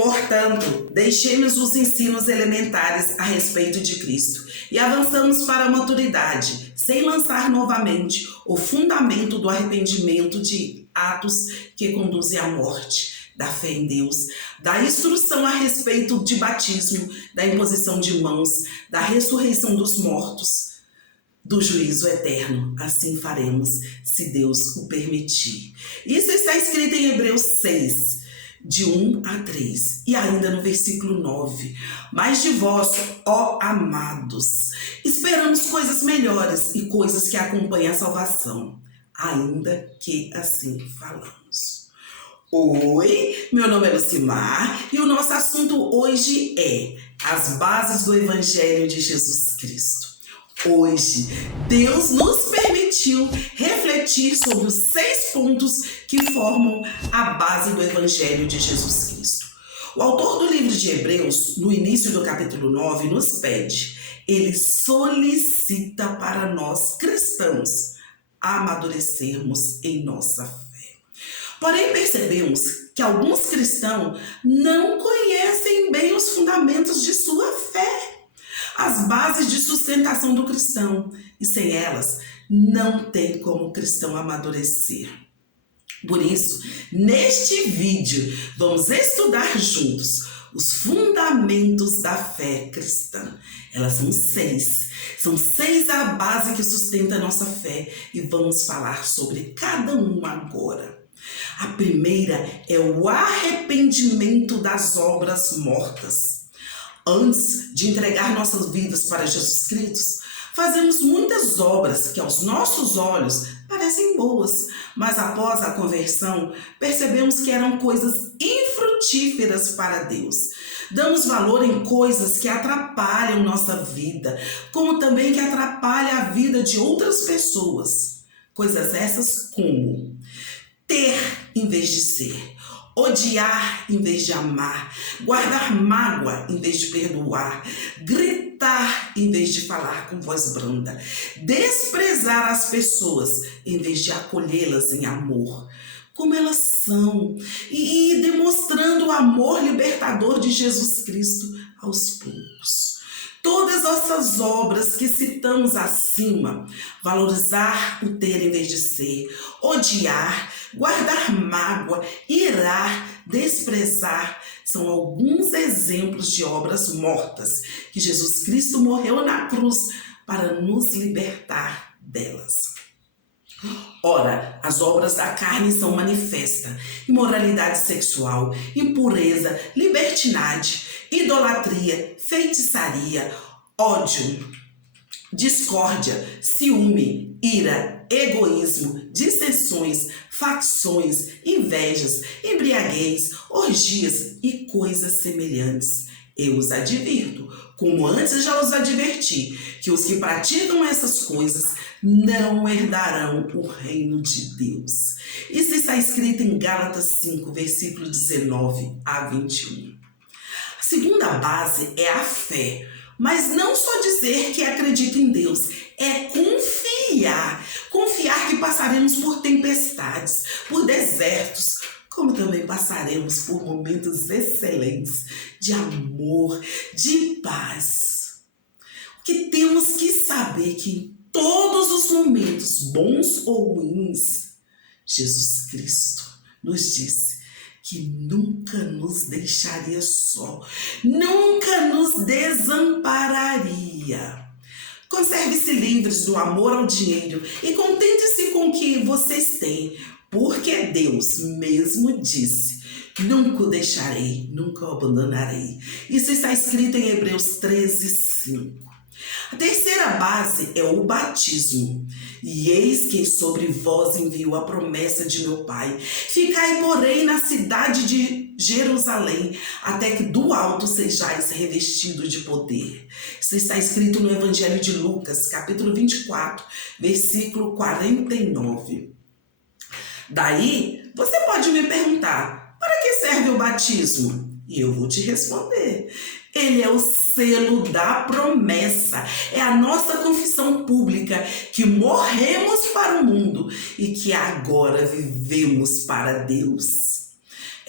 Portanto, deixemos os ensinos elementares a respeito de Cristo e avançamos para a maturidade, sem lançar novamente o fundamento do arrependimento de atos que conduzem à morte, da fé em Deus, da instrução a respeito de batismo, da imposição de mãos, da ressurreição dos mortos, do juízo eterno. Assim faremos, se Deus o permitir. Isso está escrito em Hebreus 6, de 1 a 3, e ainda no versículo 9. Mas de vós, ó amados, esperamos coisas melhores e coisas que acompanham a salvação, ainda que assim falamos. Oi, meu nome é Lucimar e o nosso assunto hoje é as bases do Evangelho de Jesus Cristo. Hoje, Deus nos permitiu refletir sobre os 6 pontos que formam a base do Evangelho de Jesus Cristo. O autor do livro de Hebreus, no início do capítulo 9, nos pede, ele solicita para nós cristãos amadurecermos em nossa fé. Porém, percebemos que alguns cristãos não conhecem bem os fundamentos de sua fé, as bases de sustentação do cristão, e sem elas não tem como o cristão amadurecer. Por isso, neste vídeo, vamos estudar juntos os fundamentos da fé cristã. Elas são 6. São 6 a base que sustenta a nossa fé e vamos falar sobre cada um agora. A primeira é o arrependimento das obras mortas. Antes de entregar nossas vidas para Jesus Cristo, fazemos muitas obras que aos nossos olhos parecem boas, mas após a conversão percebemos que eram coisas infrutíferas para Deus. Damos valor em coisas que atrapalham nossa vida, como também que atrapalham a vida de outras pessoas. Coisas essas como ter em vez de ser, odiar em vez de amar, guardar mágoa em vez de perdoar, gritar em vez de falar com voz branda, desprezar as pessoas em vez de acolhê-las em amor, como elas são, e demonstrando o amor libertador de Jesus Cristo aos poucos. Todas essas obras que citamos acima, valorizar o ter em vez de ser, odiar, guardar mágoa, irar, desprezar, são alguns exemplos de obras mortas que Jesus Cristo morreu na cruz para nos libertar delas. Ora, as obras da carne são manifestas: imoralidade sexual, impureza, libertinagem, idolatria, feitiçaria, ódio, discórdia, ciúme, ira, egoísmo, dissensões, facções, invejas, embriaguez, orgias e coisas semelhantes. Eu os advirto, como antes já os adverti, que os que praticam essas coisas não herdarão o reino de Deus. Isso está escrito em Gálatas 5, versículo 19 a 21. A segunda base é a fé, mas não só dizer que acredita em Deus, é confiar. Confiar que passaremos por tempestades, por desertos, como também passaremos por momentos excelentes de amor, de paz. O que temos que saber que em todos os momentos, bons ou ruins, Jesus Cristo nos disse que nunca nos deixaria só, nunca nos desampararia. Conserve-se livres do amor ao dinheiro e contente-se com o que vocês têm, porque Deus mesmo disse: nunca o deixarei, nunca o abandonarei. Isso está escrito em Hebreus 13, 5. A terceira base é o batismo. E eis que sobre vós envio a promessa de meu Pai. Ficai, porém, na cidade de Jerusalém, até que do alto sejais revestido de poder. Isso está escrito no Evangelho de Lucas, capítulo 24, versículo 49. Daí, você pode me perguntar, para que serve o batismo? E eu vou te responder. Ele é o selo da promessa. É a nossa confissão pública que morremos para o mundo e que agora vivemos para Deus.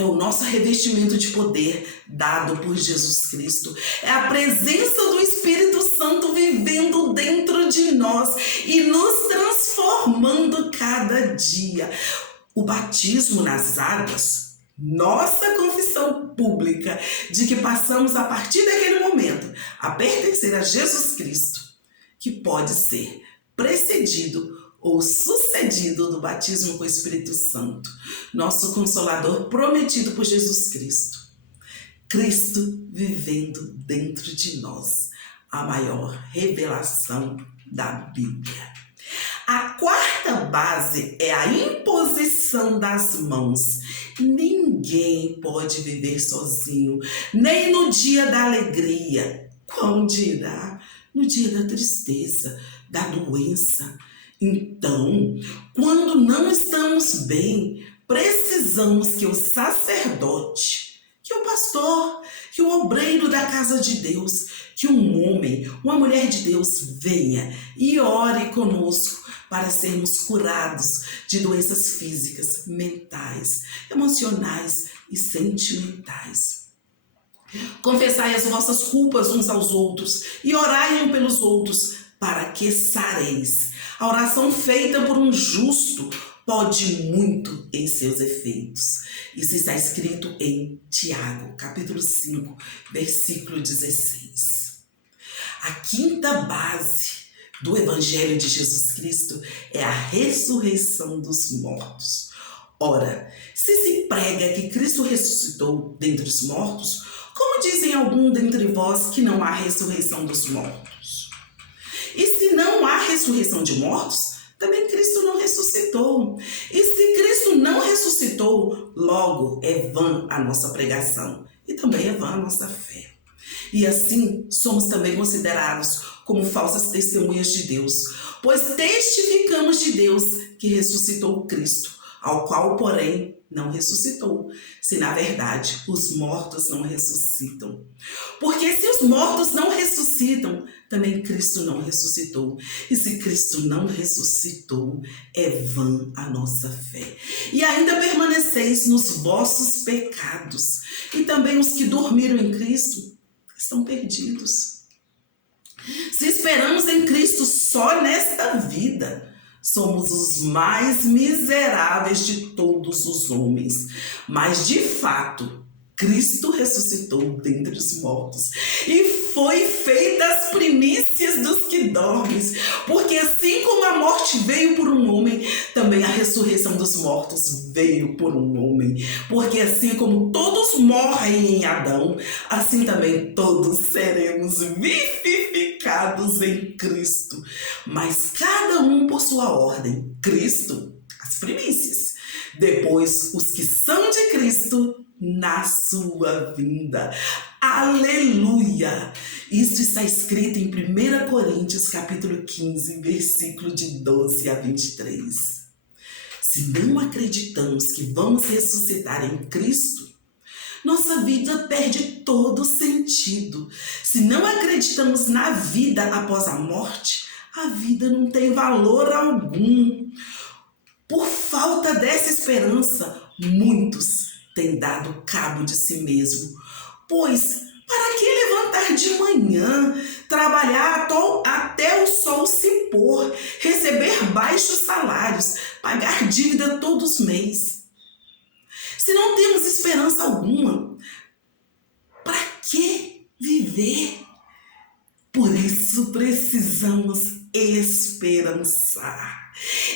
é o nosso revestimento de poder dado por Jesus Cristo. É a presença do Espírito Santo vivendo dentro de nós e nos transformando cada dia. O batismo nas águas, nossa confissão pública de que passamos a partir daquele momento a pertencer a Jesus Cristo, que pode ser precedido ou sucedido do batismo com o Espírito Santo, nosso Consolador prometido por Jesus Cristo. Cristo vivendo dentro de nós, a maior revelação da Bíblia. A quarta base é a imposição das mãos. Ninguém pode viver sozinho, nem no dia da alegria, quão dirá no dia da tristeza, da doença. Então, quando não estamos bem, precisamos que o sacerdote, que o pastor, que o obreiro da casa de Deus, que um homem, uma mulher de Deus venha e ore conosco para sermos curados de doenças físicas, mentais, emocionais e sentimentais. Confessai as vossas culpas uns aos outros e orai um pelos outros para que sareis. A oração feita por um justo pode muito em seus efeitos. Isso está escrito em Tiago, capítulo 5, versículo 16. A quinta base do Evangelho de Jesus Cristo é a ressurreição dos mortos. Ora, se prega que Cristo ressuscitou dentre os mortos, como dizem alguns dentre vós que não há ressurreição dos mortos? E se não há ressurreição de mortos, também Cristo não ressuscitou. E se Cristo não ressuscitou, logo é vã a nossa pregação e também é vã a nossa fé. E assim somos também considerados como falsas testemunhas de Deus, pois testificamos de Deus que ressuscitou Cristo, ao qual, porém, não ressuscitou, se na verdade os mortos não ressuscitam. Porque se os mortos não ressuscitam, também Cristo não ressuscitou. E se Cristo não ressuscitou, é vã a nossa fé. E ainda permaneceis nos vossos pecados. E também os que dormiram em Cristo estão perdidos. Se esperamos em Cristo só nesta vida, somos os mais miseráveis de todos os homens. Mas, de fato, Cristo ressuscitou dentre os mortos e foi feita as primícias dos que dormem. Porque assim como a morte veio por um homem, também a ressurreição dos mortos veio por um homem. Porque assim como todos morrem em Adão, assim também todos seremos vivificados em Cristo. Mas cada um por sua ordem. Cristo, as primícias. Depois, os que são de Cristo na sua vinda. Aleluia! Isso está escrito em 1 Coríntios, capítulo 15, versículo de 12 a 23. Se não acreditamos que vamos ressuscitar em Cristo, nossa vida perde todo sentido. Se não acreditamos na vida após a morte, a vida não tem valor algum. Por falta dessa esperança, muitos têm dado cabo de si mesmo. Pois, para que levantar de manhã, trabalhar até o sol se pôr, receber baixos salários, pagar dívida todos os meses? Se não temos esperança alguma, para que viver? Por isso precisamos esperançar.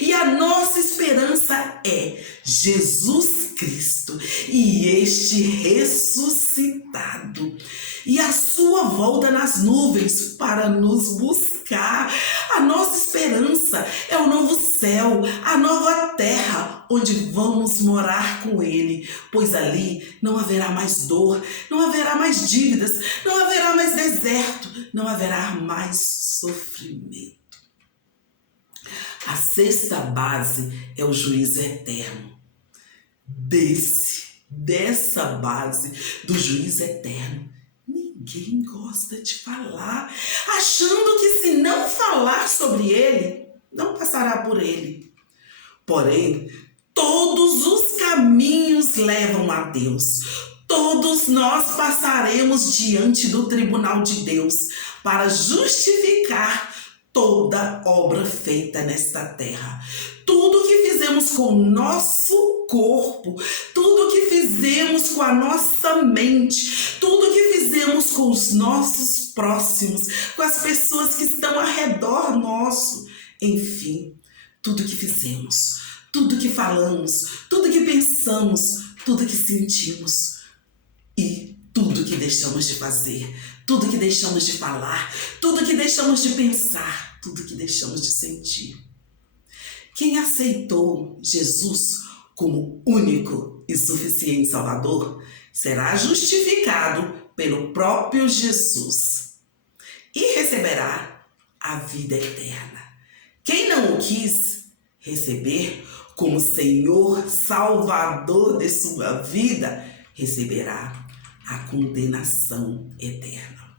E a nossa esperança é Jesus Cristo e este ressuscitado. E a sua volta nas nuvens para nos buscar. A nossa esperança é o novo céu, a nova terra, onde vamos morar com Ele. Pois ali não haverá mais dor, não haverá mais dívidas, não haverá mais deserto, não haverá mais sofrimento. A sexta base é o juízo eterno. Dessa base do juízo eterno, ninguém gosta de falar, achando que se não falar sobre ele, não passará por ele. Porém, Todos os caminhos levam a Deus. Todos nós passaremos diante do tribunal de Deus para justificar toda obra feita nesta terra. Tudo que fizemos com o nosso corpo, tudo que fizemos com a nossa mente, tudo que fizemos com os nossos próximos, com as pessoas que estão ao redor nosso, enfim, tudo que fizemos, tudo que falamos, tudo que pensamos, tudo que sentimos e tudo que deixamos de fazer, tudo que deixamos de falar, tudo que deixamos de pensar, tudo que deixamos de sentir. Quem aceitou Jesus como único e suficiente Salvador será justificado pelo próprio Jesus e receberá a vida eterna. Quem não o quis receber como Senhor Salvador de sua vida, receberá a condenação eterna.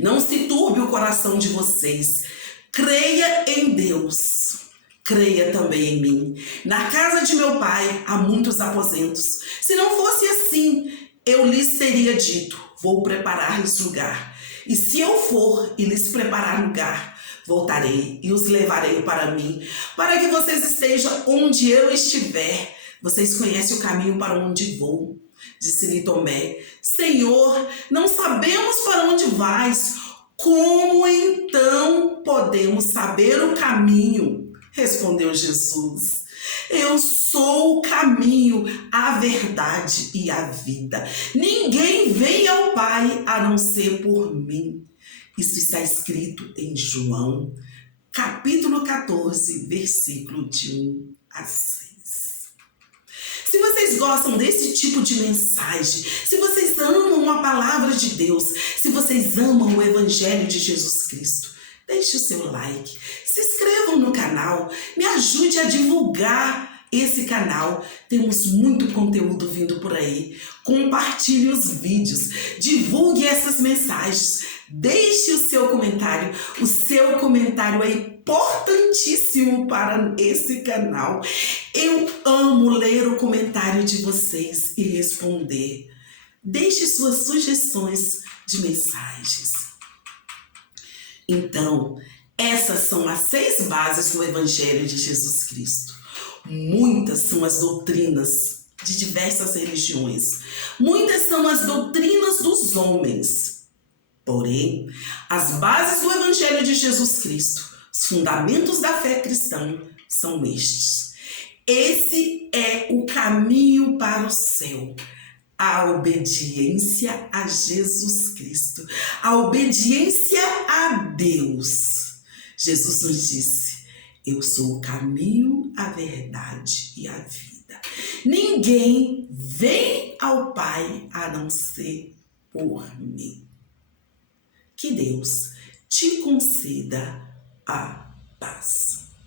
Não se turbe o coração de vocês. Creia em Deus. Creia também em mim. Na casa de meu pai há muitos aposentos. Se não fosse assim, eu lhes teria dito, vou preparar-lhes lugar. E se eu for e lhes preparar lugar, voltarei e os levarei para mim, para que vocês estejam onde eu estiver. Vocês conhecem o caminho para onde vou. Disse-lhe Tomé, Senhor, não sabemos para onde vais. Como então podemos saber o caminho? Respondeu Jesus, eu sou o caminho, a verdade e a vida. Ninguém vem ao Pai a não ser por mim. Isso está escrito em João, capítulo 14, versículo de 1 a 6. Se vocês gostam desse tipo de mensagem, se vocês amam a palavra de Deus, se vocês amam o Evangelho de Jesus Cristo, deixe o seu like, se inscrevam no canal, me ajude a divulgar esse canal. Temos muito conteúdo vindo por aí. Compartilhe os vídeos, divulgue essas mensagens, deixe o seu comentário. O seu comentário é importantíssimo para esse canal. Eu amo ler o comentário de vocês e responder. Deixe suas sugestões de mensagens. Então, essas são as 6 bases do Evangelho de Jesus Cristo. Muitas são as doutrinas de diversas religiões. Muitas são as doutrinas dos homens. Porém, as bases do Evangelho de Jesus Cristo, os fundamentos da fé cristã, são estes. Esse é o caminho para o céu. A obediência a Jesus Cristo, a obediência a Deus. Jesus nos disse, eu sou o caminho, a verdade e a vida. Ninguém vem ao Pai a não ser por mim. Que Deus te conceda a paz.